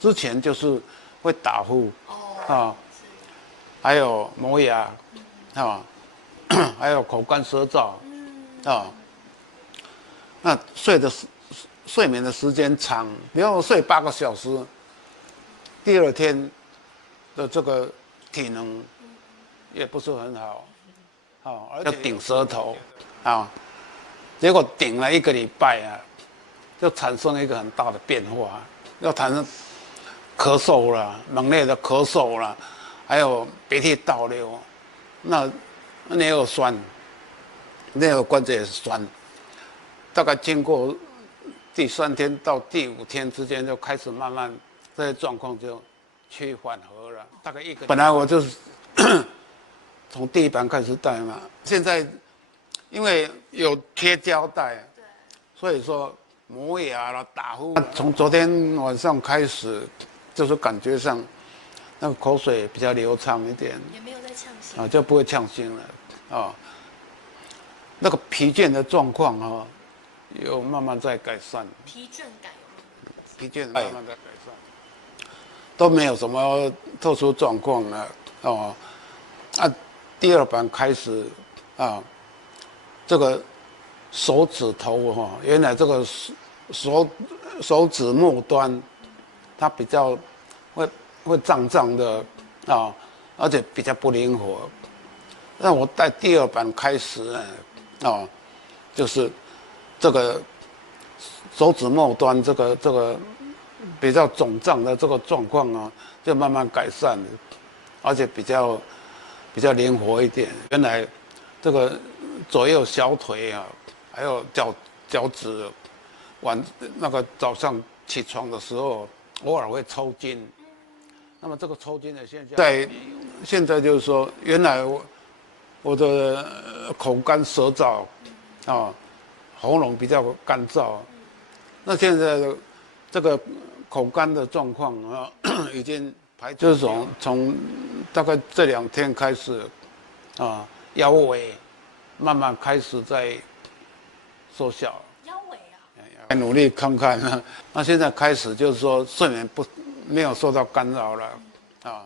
之前就是会打呼，啊，还有磨牙，啊，还有口干舌燥，啊，那睡眠的时间长，比方说睡8个小时，第二天的这个体能也不是很好，啊，而且顶舌头，啊，结果顶了1个礼拜啊，就产生了一个很大的变化，要产生咳嗽了，猛烈的咳嗽了，还有鼻涕倒流，那内耳酸，内耳关节也是酸，大概经过第3天到第5天之间，就开始慢慢这些状况就趋于缓和了。大概1个，本来我就是从第1版开始戴嘛，现在因为有贴胶带，所以说磨牙了、打呼。从昨天晚上开始，就是感觉上那个口水比较流畅一点，也没有再呛心啊，就不会呛心了啊。那个疲倦的状况啊，有慢慢在改善。疲倦感有没有？疲倦慢慢在改善，都没有什么特殊状况了哦。啊，第2版开始啊，这个手指头哈，原来这个手指末端，它比较会胀胀的啊，而且比较不灵活。那我在第2版开始呢，啊，就是这个手指末端这个比较肿胀的这个状况啊，就慢慢改善了，而且比较灵活一点。原来这个左右小腿啊，还有脚趾，那个早上起床的时候，偶尔会抽筋。那么这个抽筋的现象，现在就是说，原来我的口干舌燥，啊，喉咙比较干燥。那现在的这个口干的状况啊，已经就是从大概这2天开始，啊，腰围慢慢开始在缩小。腰围啊，努力看看。那现在开始就是说睡眠没有受到干扰了，啊。